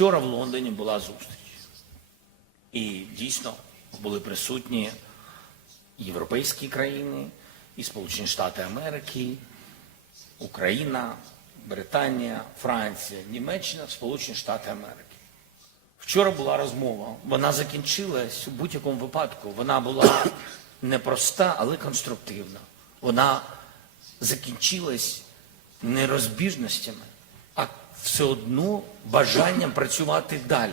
Вчора в Лондоні була зустріч. І дійсно були присутні європейські країни, і Сполучені Штати Америки, Україна, Британія, Франція, Німеччина, Сполучені Штати Америки. Вчора була розмова. Вона закінчилась у будь-якому випадку. Вона була непроста, але конструктивна. Вона закінчилась не розбіжностями, а все одно бажанням працювати далі.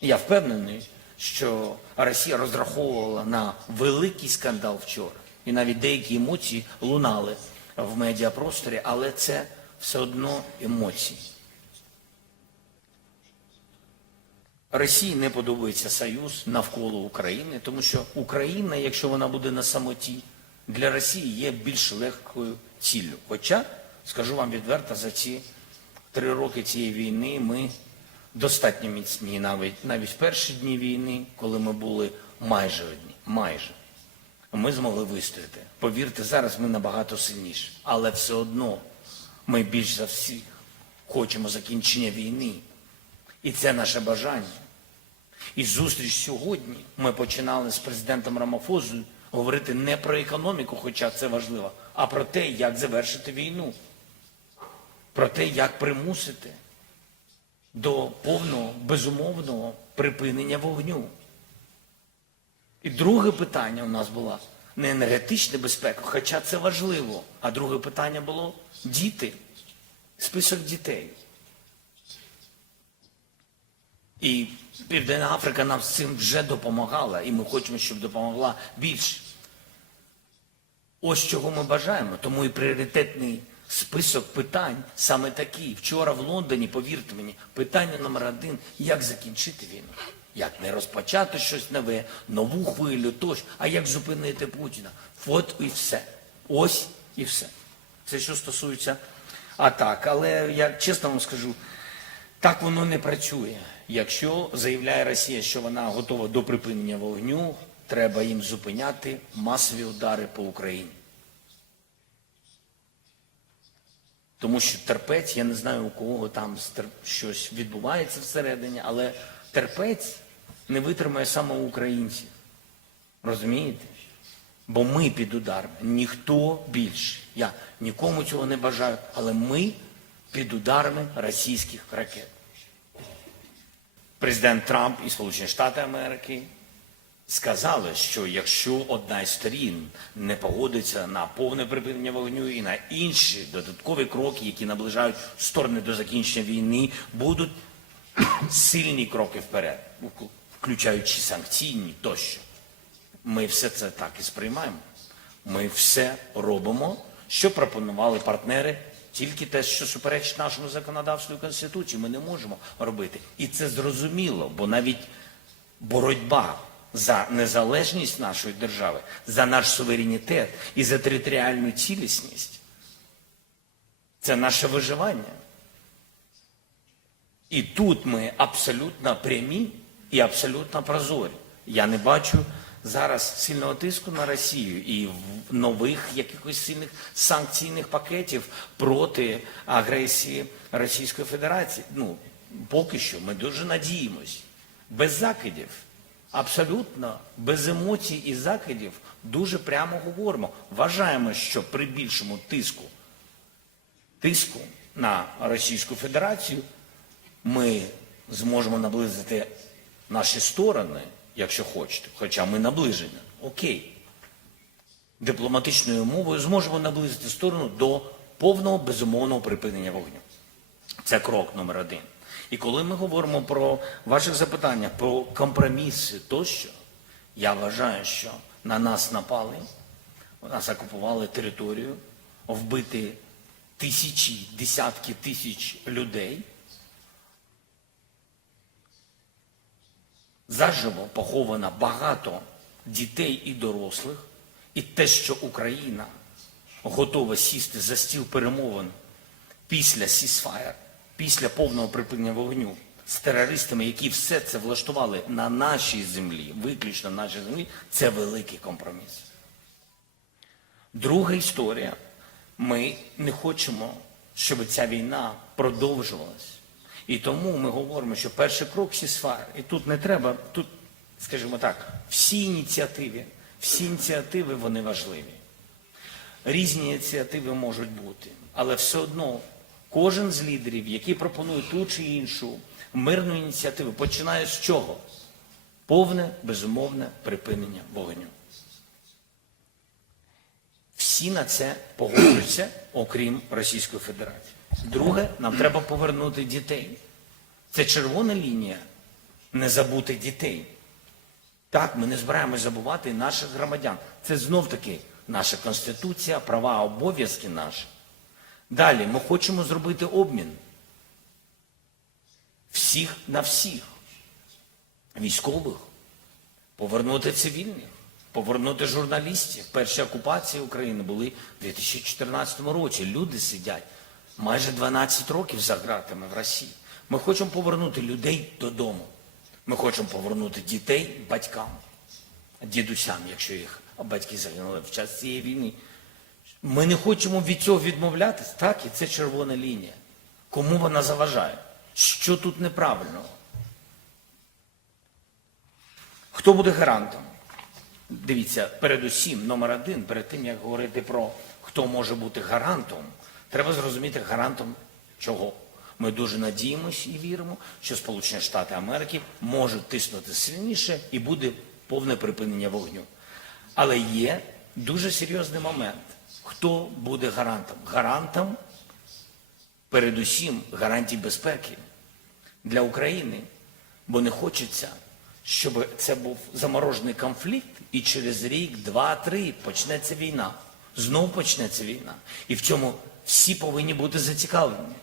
Я впевнений, що Росія розраховувала на великий скандал вчора. І навіть деякі емоції лунали в медіапросторі, але це все одно емоції. Росії не подобається союз навколо України, тому що Україна, якщо вона буде на самоті, для Росії є більш легкою ціллю. Хоча, скажу вам відверто, за ці три роки цієї війни ми достатньо міцні, навіть навіть в перші дні війни, коли ми були майже одні, майже. Ми змогли вистояти. Повірте, зараз ми набагато сильніші. Але все одно ми більш за всіх хочемо закінчення війни. І це наше бажання. І зустріч сьогодні ми починали з президентом Рамафозою говорити не про економіку, хоча це важливо, а про те, як завершити війну, про те, як примусити до повного безумовного припинення вогню. І друге питання у нас було не енергетична безпека, хоча це важливо. А друге питання було діти, список дітей. І Південна Африка нам з цим вже допомагала, і ми хочемо, щоб допомогла більше. Ось чого ми бажаємо. Тому і пріоритетний список питань саме такий. Вчора в Лондоні, повірте мені, питання номер один як закінчити війну. Як не розпочати щось нове, нову хвилю, тощо, а як зупинити Путіна. От і все. Ось і все. Це що стосується атак. Але я чесно вам скажу, так воно не працює. Якщо заявляє Росія, що вона готова до припинення вогню, треба їм зупиняти масові удари по Україні. Тому що терпець, я не знаю, у кого там щось відбувається всередині, але терпець не витримає саме українців. Розумієте? Бо ми під ударом, ніхто більше. Я нікому цього не бажаю, але ми під ударами російських ракет. Президент Трамп і Сполучені Штати Америки сказали, що якщо одна із сторін не погодиться на повне припинення вогню і на інші додаткові кроки, які наближають сторони до закінчення війни, будуть сильні кроки вперед, включаючи санкційні тощо. Ми все це так і сприймаємо. Ми все робимо, що пропонували партнери, тільки те, що суперечить нашому законодавству і конституції, ми не можемо робити. І це зрозуміло, бо навіть боротьба за незалежність нашої держави, за наш суверенітет і за територіальну цілісність це наше виживання. І тут ми абсолютно прямі і абсолютно прозорі. Я не бачу зараз сильного тиску на Росію і нових якихось сильних санкційних пакетів проти агресії Російської Федерації. Ну, поки що ми дуже надіємось. Без закидів, абсолютно без емоцій і закидів, дуже прямо говоримо. Вважаємо, що при більшому тиску тиску на Російську Федерацію ми зможемо наблизити наші сторони, якщо хочете, хоча ми наближені. Окей. Дипломатичною мовою зможемо наблизити сторону до повного безумовного припинення вогню. Це крок номер один. І коли ми говоримо про ваших запитання, про компроміси тощо, я вважаю, що на нас напали, нас окупували територію, вбити тисячі, десятки тисяч людей. Заживо поховано багато дітей і дорослих, і те, що Україна готова сісти за стіл перемовин після сісфаєр, після повного припинення вогню з терористами, які все це влаштували на нашій землі, виключно на нашій землі, це великий компроміс. Друга історія. Ми не хочемо, щоб ця війна продовжувалась. І тому ми говоримо, що перший крок всі сфери. І тут не треба, тут, скажімо так, всі ініціативи, всі ініціативи вони важливі. Різні ініціативи можуть бути, але все одно кожен з лідерів, який пропонує ту чи іншу мирну ініціативу, починає з чого? Повне, безумовне припинення вогню. Всі на це погоджуються, окрім Російської Федерації. Друге, нам треба повернути дітей. Це червона лінія не забути дітей. Так, ми не збираємось забувати наших громадян. Це знов таки наша конституція, права, обов'язки наші. Далі ми хочемо зробити обмін всіх на всіх, військових, повернути цивільних, повернути журналістів. Перші окупації України були в 2014 році. Люди сидять майже 12 років за ґратами в Росії. Ми хочемо повернути людей додому. Ми хочемо повернути дітей батькам, дідусям, якщо їх батьки загинули в час цієї війни. Ми не хочемо від цього відмовлятись. Так, і це червона лінія. Кому вона заважає? Що тут неправильного? Хто буде гарантом? Дивіться, передусім, номер один, перед тим, як говорити про хто може бути гарантом, треба зрозуміти гарантом чого. Ми дуже надіємось і віримо, що Сполучені Штати Америки можуть тиснути сильніше і буде повне припинення вогню. Але є дуже серйозний момент. Хто буде гарантом? Гарантом, передусім, гарантій безпеки для України, бо не хочеться, щоб це був заморожений конфлікт, і через рік, два, три почнеться війна. Знову почнеться війна. І в цьому всі повинні бути зацікавлені,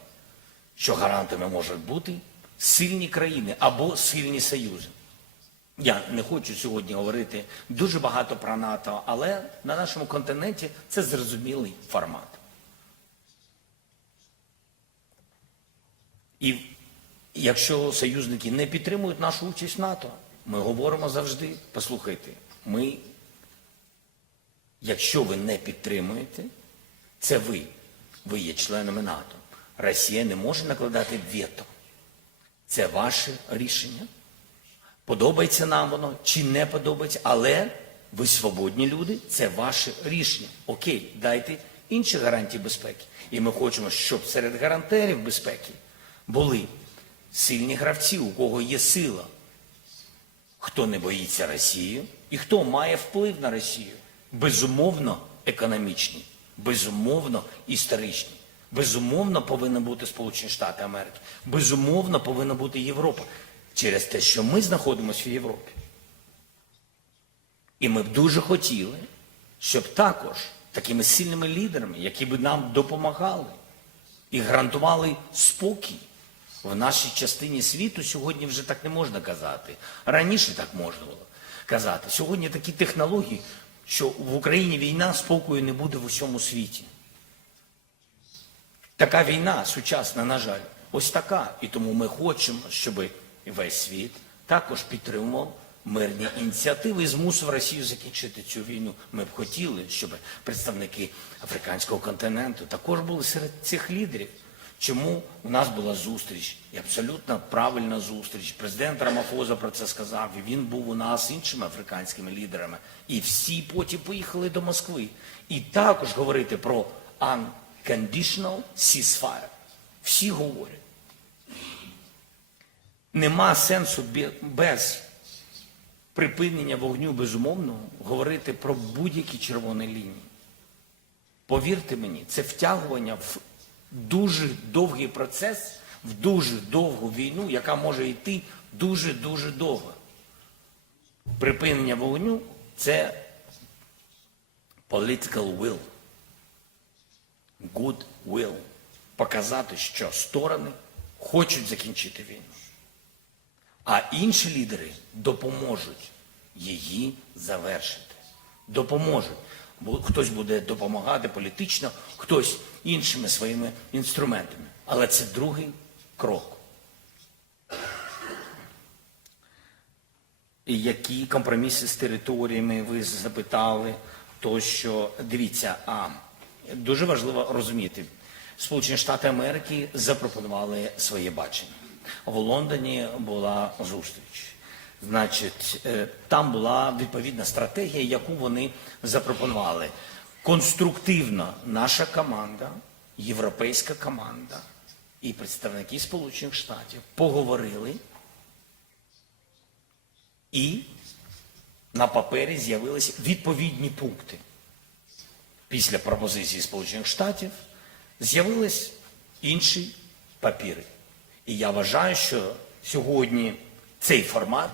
що гарантами можуть бути сильні країни або сильні союзи. Я не хочу сьогодні говорити дуже багато про НАТО, але на нашому континенті це зрозумілий формат. І якщо союзники не підтримують нашу участь в НАТО, ми говоримо завжди, послухайте, ми, якщо ви не підтримуєте, це ви, ви є членами НАТО. Росія не може накладати вето. Це ваше рішення. Подобається нам воно чи не подобається, але ви свободні люди, це ваше рішення. Окей, дайте інші гарантії безпеки. І ми хочемо, щоб серед гарантерів безпеки були сильні гравці, у кого є сила, хто не боїться Росії і хто має вплив на Росію. Безумовно, економічні, безумовно, історичні. Безумовно, повинні бути Сполучені Штати Америки. Безумовно, повинна бути Європа через те, що ми знаходимося в Європі. І ми б дуже хотіли, щоб також такими сильними лідерами, які б нам допомагали і гарантували спокій в нашій частині світу, сьогодні вже так не можна казати. Раніше так можна було казати. Сьогодні такі технології, що в Україні війна спокою не буде в усьому світі. Така війна сучасна, на жаль, ось така. І тому ми хочемо, щоб весь світ також підтримував мирні ініціативи і змусив Росію закінчити цю війну. Ми б хотіли, щоб представники африканського континенту також були серед цих лідерів. Чому у нас була зустріч, і абсолютно правильна зустріч. Президент Рамафоза про це сказав, і він був у нас іншими африканськими лідерами. І всі потім поїхали до Москви. І також говорити про unconditional ceasefire. Всі говорять. Нема сенсу без припинення вогню безумовного говорити про будь-які червоні лінії. Повірте мені, це втягування в дуже довгий процес, в дуже довгу війну, яка може йти дуже-дуже довго. Припинення вогню це political will, good will. Показати, що сторони хочуть закінчити війну. А інші лідери допоможуть її завершити. Допоможуть. Хтось буде допомагати політично, хтось іншими своїми інструментами. Але це другий крок. Які компроміси з територіями ви запитали, то що дивіться, а дуже важливо розуміти, Сполучені Штати Америки запропонували своє бачення. В Лондоні була зустріч. Значить, е, там була відповідна стратегія, яку вони запропонували. Конструктивно наша команда, європейська команда і представники Сполучених Штатів поговорили і на папері з'явилися відповідні пункти. Після пропозиції Сполучених Штатів з'явились інші папіри. І я вважаю, що сьогодні цей формат,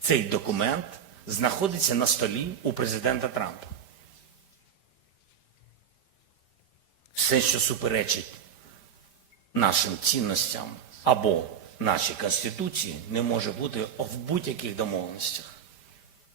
цей документ знаходиться на столі у президента Трампа. Все, що суперечить нашим цінностям або нашій Конституції, не може бути в будь-яких домовленостях.